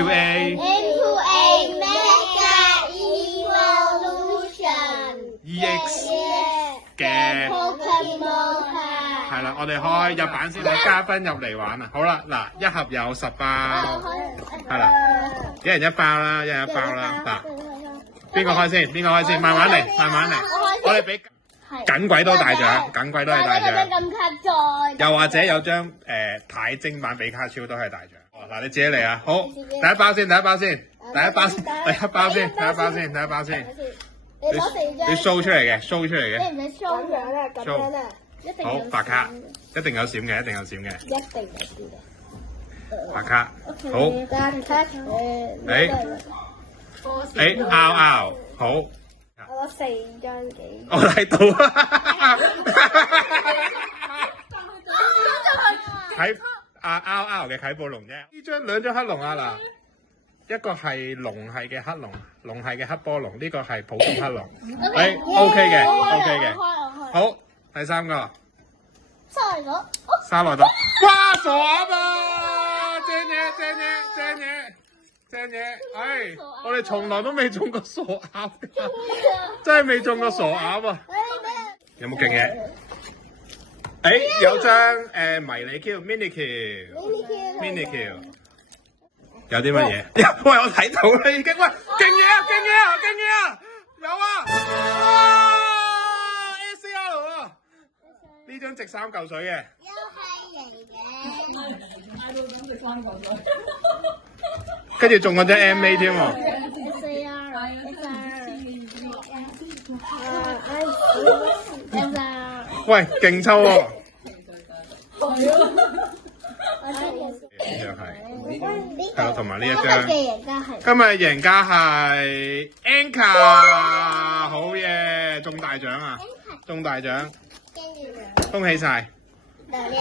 to A into a mega evolution EX 嘅 Pokemon 卡。係啦，我哋開日版先，睇嘉賓入嚟玩啊！好啦，嗱，一盒有10包，係啦，一人一包啦，一人一包啦。嗱，邊個開先？邊個開先？慢慢嚟，慢慢嚟。我哋俾緊鬼多大獎，緊鬼都係大獎。咁卡在。又或者有張太精版比卡超都係大獎。嗱，你自己嚟啊！好，第一包先，第一包先，第一包先，第一包先，第一包先，第一包先。你攞4張。你 show 出嚟嘅，show 出嚟嘅。你唔使 show 樣啦，咁樣啦，一定好，白卡，一定有閃嘅，一定有閃嘅。一定係閃嘅。白卡，好。拗，好。我攞4張幾。我睇到啊！拗嘅啟暴龍啫，呢兩張黑龍啊嗱，一個係龍系嘅黑龍，龍系嘅黑波龍，呢個係普通黑龍。OK 嘅，OK 嘅。好，第三個。沙來咗。哇！傻鴨啊！正嘢！我哋從來都未中過傻鴨，真係未中過傻鴨啊！有冇勁嘢？有張迷你 Q mini Q， 有啲乜嘢？喂，我睇到啦已經，喂，勁嘢啊！有啊！SCL 啊！呢張值3嚿水嘅。又係型嘅。跟住仲嗰張 MA 添喎。喂，勁抽喎！又係，係咯，同埋呢一張。今日贏家係 Anka， 好嘢，中大獎啊！中大獎，恭喜晒！到呢下。